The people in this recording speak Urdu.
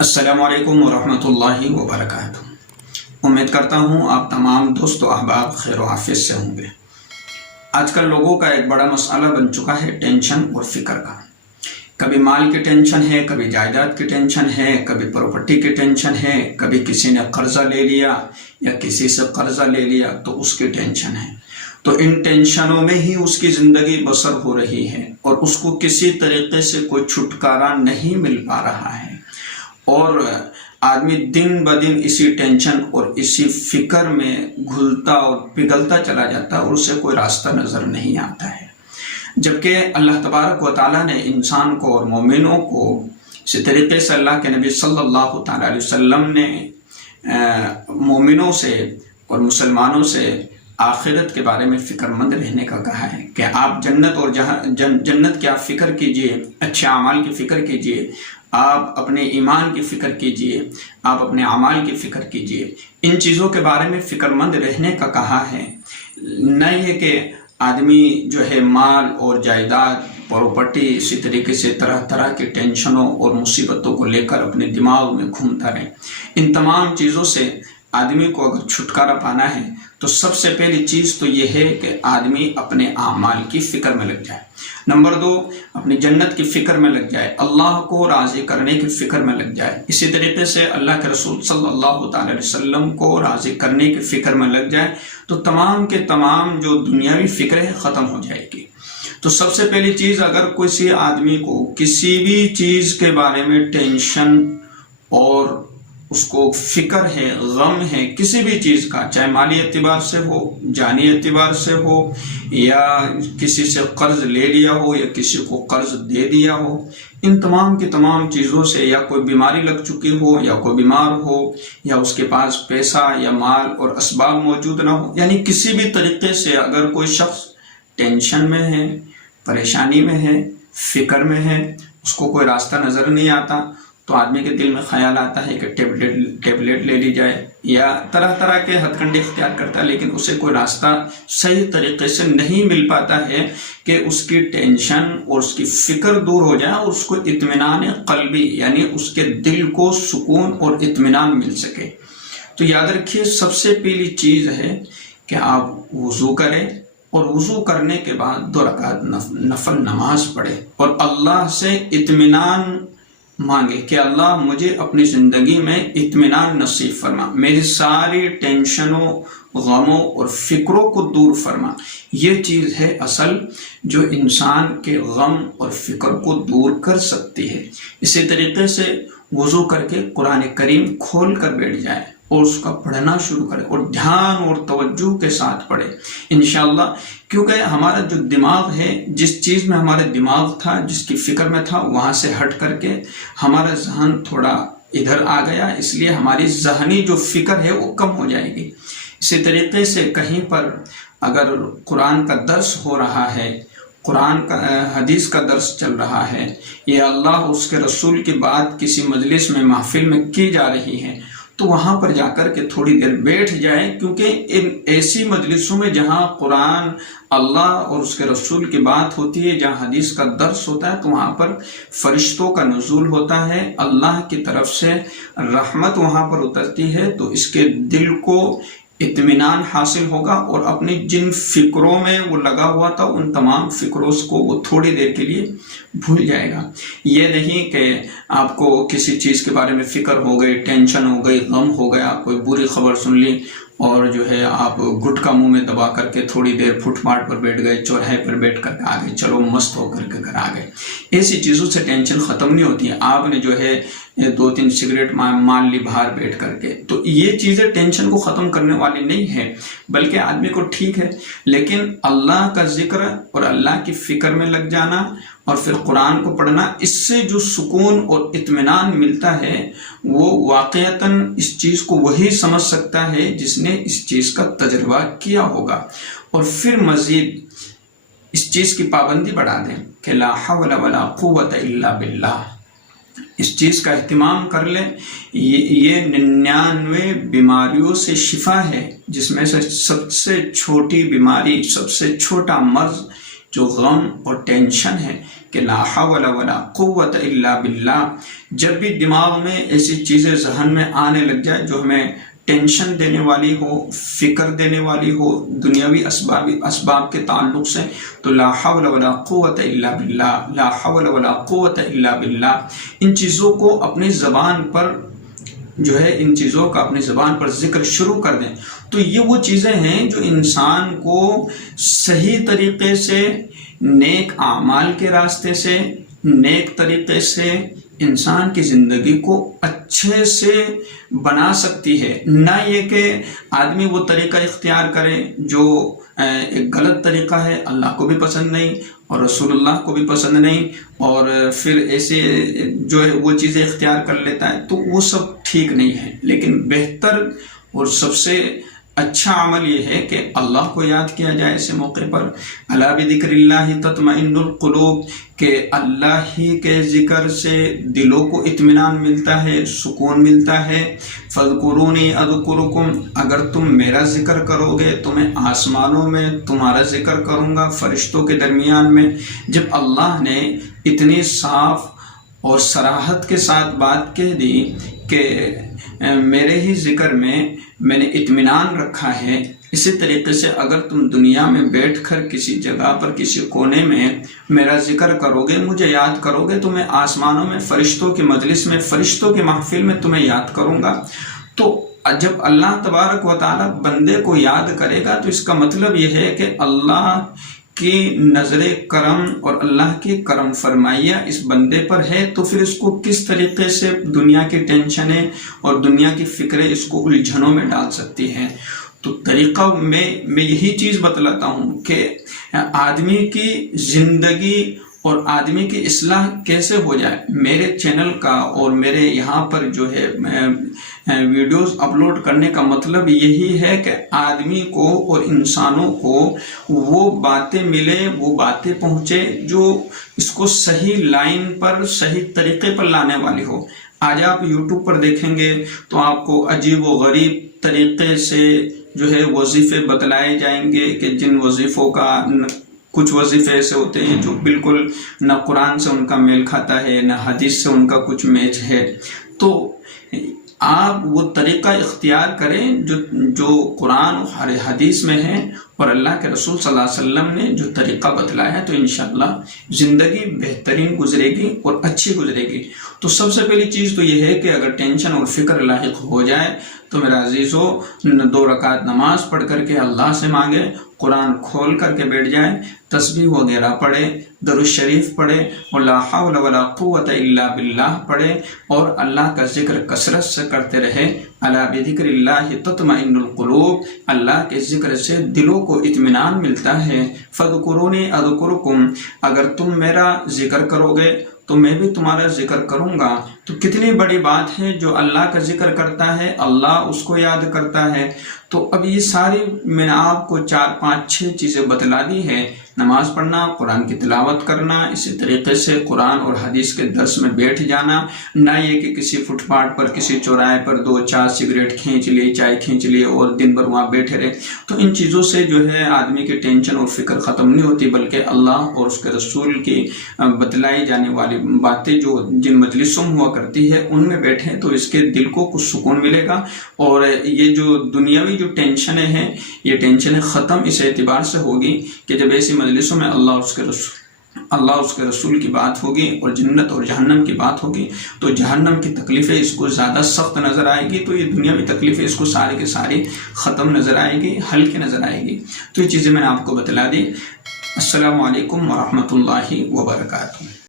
السلام علیکم ورحمۃ اللہ وبرکاتہ۔ امید کرتا ہوں آپ تمام دوست و احباب خیر و عافیت سے ہوں گے۔ آج کل لوگوں کا ایک بڑا مسئلہ بن چکا ہے ٹینشن اور فکر کا۔ کبھی مال کی ٹینشن ہے، کبھی جائیداد کی ٹینشن ہے، کبھی پراپرٹی کی ٹینشن ہے، کبھی کسی نے قرضہ لے لیا یا کسی سے قرضہ لے لیا تو اس کی ٹینشن ہے۔ تو ان ٹینشنوں میں ہی اس کی زندگی بسر ہو رہی ہے اور اس کو کسی طریقے سے کوئی چھٹکارا نہیں مل پا رہا ہے، اور آدمی دن بدن اسی ٹینشن اور اسی فکر میں گھلتا اور پگھلتا چلا جاتا ہے اور اسے کوئی راستہ نظر نہیں آتا ہے۔ جبکہ اللہ تبارک و تعالیٰ نے انسان کو اور مومنوں کو اسی طریقے سے اللہ کے نبی صلی اللہ تعالیٰ علیہ وسلم نے مومنوں سے اور مسلمانوں سے آخرت کے بارے میں فکر مند رہنے کا کہا ہے کہ آپ جنت اور جنت کی آپ فکر کیجئے، اچھے اعمال کی فکر کیجئے، آپ اپنے ایمان کی فکر کیجئے، آپ اپنے اعمال کی فکر کیجئے۔ ان چیزوں کے بارے میں فکر مند رہنے کا کہا ہے، نہ یہ کہ آدمی جو ہے مال اور جائیداد، پراپرٹی، اسی طریقے سے طرح طرح کی ٹینشنوں اور مصیبتوں کو لے کر اپنے دماغ میں گھومتا رہے۔ ان تمام چیزوں سے آدمی کو اگر چھٹکارا پانا ہے تو سب سے پہلی چیز تو یہ ہے کہ آدمی اپنے اعمال کی فکر میں لگ جائے۔ نمبر 2، اپنی جنت کی فکر میں لگ جائے، اللہ کو راضی کرنے کی فکر میں لگ جائے۔ اسی طریقے سے اللہ کے رسول صلی اللہ تعالی علیہ وسلم کو راضی کرنے کی فکر میں لگ جائے تو تمام کے تمام جو دنیاوی فکریں ختم ہو جائے گی۔ تو سب سے پہلی چیز، اگر کسی آدمی کو کسی بھی چیز کے بارے میں ٹینشن اور اس کو فکر ہے، غم ہے کسی بھی چیز کا، چاہے مالی اعتبار سے ہو، جانی اعتبار سے ہو، یا کسی سے قرض لے لیا ہو یا کسی کو قرض دے دیا ہو، ان تمام کی تمام چیزوں سے، یا کوئی بیماری لگ چکی ہو یا کوئی بیمار ہو یا اس کے پاس پیسہ یا مال اور اسباب موجود نہ ہو، یعنی کسی بھی طریقے سے اگر کوئی شخص ٹینشن میں ہے، پریشانی میں ہے، فکر میں ہے، اس کو کوئی راستہ نظر نہیں آتا، تو آدمی کے دل میں خیال آتا ہے کہ ٹیبلٹ لے لی جائے یا طرح طرح کے ہتھ کنڈے اختیار کرتا ہے، لیکن اسے کوئی راستہ صحیح طریقے سے نہیں مل پاتا ہے کہ اس کی ٹینشن اور اس کی فکر دور ہو جائے اور اس کو اطمینان قلبی، یعنی اس کے دل کو سکون اور اطمینان مل سکے۔ تو یاد رکھیے، سب سے پہلی چیز ہے کہ آپ وضو کریں اور وضو کرنے کے بعد 2 رکعت نفل نماز پڑھیں اور اللہ سے اطمینان مانگے کہ اللہ مجھے اپنی زندگی میں اطمینان نصیب فرما، میری ساری ٹینشنوں، غموں اور فکروں کو دور فرما۔ یہ چیز ہے اصل جو انسان کے غم اور فکر کو دور کر سکتی ہے۔ اسی طریقے سے وضو کر کے قرآن کریم کھول کر بیٹھ جائے اور اس کا پڑھنا شروع کرے اور دھیان اور توجہ کے ساتھ پڑھے انشاءاللہ، کیونکہ ہمارا جو دماغ ہے، جس چیز میں ہمارا دماغ تھا، جس کی فکر میں تھا، وہاں سے ہٹ کر کے ہمارا ذہن تھوڑا ادھر آ گیا، اس لیے ہماری ذہنی جو فکر ہے وہ کم ہو جائے گی۔ اسی طریقے سے کہیں پر اگر قرآن کا درس ہو رہا ہے، قرآن کا حدیث کا درس چل رہا ہے، یا اللہ اس کے رسول کی بات کسی مجلس میں، محفل میں کی جا رہی ہے، تو وہاں پر جا کر کے تھوڑی دیر بیٹھ جائے، کیونکہ ان ایسی مجلسوں میں جہاں قرآن، اللہ اور اس کے رسول کی بات ہوتی ہے، جہاں حدیث کا درس ہوتا ہے، تو وہاں پر فرشتوں کا نزول ہوتا ہے، اللہ کی طرف سے رحمت وہاں پر اترتی ہے، تو اس کے دل کو اطمینان حاصل ہوگا اور اپنی جن فکروں میں وہ لگا ہوا تھا ان تمام فکروں کو وہ تھوڑی دیر کے لیے بھول جائے گا۔ یہ نہیں کہ آپ کو کسی چیز کے بارے میں فکر ہو گئی، ٹینشن ہو گئی، غم ہو گیا، کوئی بری خبر سن لی اور جو ہے آپ گٹکا منہ میں دبا کر کے تھوڑی دیر فٹ پاتھ پر بیٹھ گئے، چوراہے پر بیٹھ کر کے آ گئے، چلو مست ہو کر کے گھر آ گئے۔ ایسی چیزوں سے ٹینشن ختم نہیں ہوتی ہے۔ آپ نے جو ہے 2-3 سگریٹ مان لی باہر بیٹھ کر کے، تو یہ چیزیں ٹینشن کو ختم کرنے والی نہیں ہے، بلکہ آدمی کو ٹھیک ہے، لیکن اللہ کا ذکر اور اللہ کی فکر میں لگ جانا اور پھر قرآن کو پڑھنا، اس سے جو سکون اور اطمینان ملتا ہے وہ واقعتاً اس چیز کو وہی سمجھ سکتا ہے جس نے اس چیز کا تجربہ کیا ہوگا، اور پھر مزید اس چیز کی پابندی بڑھا دیں کہ لا حول ولا قوت الا باللہ، اس چیز کا اہتمام کر لیں۔ یہ 99 بیماریوں سے شفا ہے، جس میں سے سب سے چھوٹی بیماری، سب سے چھوٹا مرض جو غم اور ٹینشن ہے، کہ لا حول ولا قوت الا باللہ. جب بھی دماغ میں ایسی چیزیں ذہن میں آنے لگ جائے جو ہمیں ٹینشن دینے والی ہو، فکر دینے والی ہو دنیاوی اسباب کے تعلق سے، تو لا حول ولا قوت الا باللہ، لا حول ولا قوت الا باللہ، ان چیزوں کو اپنی زبان پر ان چیزوں کا اپنی زبان پر ذکر شروع کر دیں. تو یہ وہ چیزیں ہیں جو انسان کو صحیح طریقے سے نیک اعمال کے راستے سے، نیک طریقے سے انسان کی زندگی کو اچھے سے بنا سکتی ہے. نہ یہ کہ آدمی وہ طریقہ اختیار کرے جو ایک غلط طریقہ ہے، اللہ کو بھی پسند نہیں اور رسول اللہ کو بھی پسند نہیں، اور پھر ایسے وہ چیزیں اختیار کر لیتا ہے، تو وہ سب ٹھیک نہیں ہے. لیکن بہتر اور سب سے اچھا عمل یہ ہے کہ اللہ کو یاد کیا جائے ایسے موقع پر. الا بذکر اللہ تطمئن القلوب، کہ اللہ ہی کے ذکر سے دلوں کو اطمینان ملتا ہے، سکون ملتا ہے. فاذکرونی اذکرکم، اگر تم میرا ذکر کرو گے تو میں آسمانوں میں تمہارا ذکر کروں گا، فرشتوں کے درمیان میں. جب اللہ نے اتنی صاف اور صراحت کے ساتھ بات کہہ دی کہ میرے ہی ذکر میں نے اطمینان رکھا ہے، اسی طریقے سے اگر تم دنیا میں بیٹھ کر کسی جگہ پر کسی کونے میں میرا ذکر کرو گے، مجھے یاد کرو گے، تو میں آسمانوں میں فرشتوں کی مجلس میں، فرشتوں کی محفل میں تمہیں یاد کروں گا. تو جب اللہ تبارک و تعالی بندے کو یاد کرے گا تو اس کا مطلب یہ ہے کہ اللہ کی نظر کرم اور اللہ کی کرم فرمائیاں اس بندے پر ہے. تو پھر اس کو کس طریقے سے دنیا کی ٹینشنیں اور دنیا کی فکریں اس کو الجھنوں میں ڈال سکتی ہیں. تو طریقہ میں یہی چیز بتلاتا ہوں کہ آدمی کی زندگی اور آدمی کی اصلاح کیسے ہو جائے. میرے چینل کا اور میرے یہاں پر ویڈیوز اپلوڈ کرنے کا مطلب یہی ہے کہ آدمی کو اور انسانوں کو وہ باتیں ملے، وہ باتیں پہنچے جو اس کو صحیح لائن پر، صحیح طریقے پر لانے والی ہو. آج آپ یوٹیوب پر دیکھیں گے تو آپ کو عجیب و غریب طریقے سے وظیفے بتلائے جائیں گے کہ جن وظیفوں کا کچھ وظیفے ایسے ہوتے ہیں جو بالکل نہ قرآن سے ان کا میل کھاتا ہے، نہ حدیث سے ان کا کچھ میچ ہے. تو آپ وہ طریقہ اختیار کریں جو قرآن اور حدیث میں ہے اور اللہ کے رسول صلی اللہ علیہ وسلم نے جو طریقہ بتلایا ہے، تو انشاءاللہ زندگی بہترین گزرے گی اور اچھی گزرے گی. تو سب سے پہلی چیز تو یہ ہے کہ اگر ٹینشن اور فکر لاحق ہو جائے تو میرا عزیزو 2 رکعت نماز پڑھ کر کے اللہ سے مانگے، قرآن کھول کر کے بیٹھ جائیں، تسبیح وغیرہ پڑھے، درود شریف پڑھے اور لا حول ولا قوت الا باللہ پڑھے اور اللہ کا ذکر کثرت سے کرتے رہے. الا بذکر اللہ تطمئن القلوب، اللہ کے ذکر سے دلوں کو اطمینان ملتا ہے. فاذکرونی اذکرکم، اگر تم میرا ذکر کرو گے تو میں بھی تمہارا ذکر کروں گا. تو کتنی بڑی بات ہے، جو اللہ کا ذکر کرتا ہے اللہ اس کو یاد کرتا ہے. تو اب یہ ساری میں نے آپ کو 4 5 6 چیزیں بتلا دی ہے. نماز پڑھنا، قرآن کی تلاوت کرنا، اسی طریقے سے قرآن اور حدیث کے درس میں بیٹھ جانا، نہ یہ کہ کسی فٹ پاتھ پر، کسی چوراہے پر 2 4 سگریٹ کھینچ لی، چائے کھینچ لی اور دن بھر وہاں بیٹھے رہے. تو ان چیزوں سے آدمی کی ٹینشن اور فکر ختم نہیں ہوتی، بلکہ اللہ اور اس کے رسول کی بتلائی جانے والی باتیں جو جن مجلسوں میں ہوا کرتی ہے ان میں بیٹھیں تو اس کے دل کو کچھ سکون ملے گا. اور یہ جو دنیاوی جو ٹینشنیں ہیں، یہ ٹینشنیں ختم اس اعتبار سے ہوگی کہ جب ایسی مجلسوں میں اللہ اس کے رسول کی بات ہوگی اور جنت اور جہنم کی بات ہوگی تو جہنم کی تکلیفیں اس کو زیادہ سخت نظر آئے گی، تو یہ دنیاوی تکلیفیں اس کو سارے کے ساری ختم نظر آئے گی، ہلکی نظر آئے گی. تو یہ چیزیں میں نے آپ کو بتلا دی. السلام علیکم ورحمۃ اللہ وبرکاتہ.